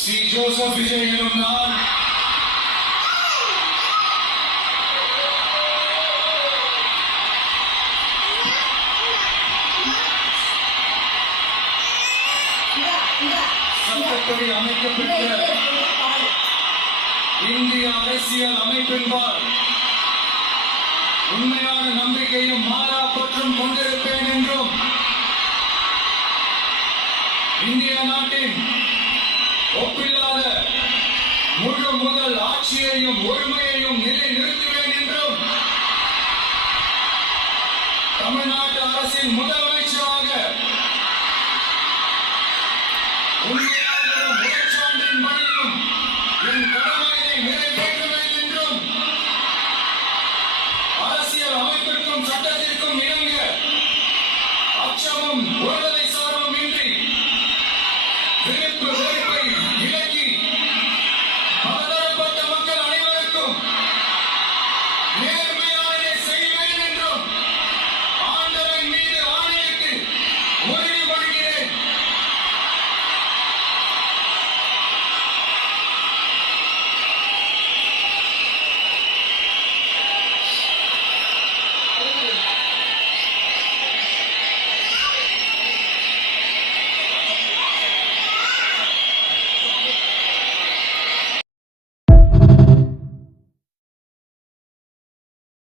C Joseph Vijay எனும் நான் சட்டப்படி அமைக்கப்பட்ட இந்திய அரசியல் அமைப்பின்பால் உண்மையான நம்பிக்கையும் மாறா பற்றும் கொண்டிருப்பேன் என்றும் இந்திய நாட்டின் ஒப்பில்லாத முழு முதல் ஆட்சியையும் ஒருமையையும் நிலைநிறுத்துவேன் என்றும் தமிழ்நாட்டு அரசின் முதல்வர்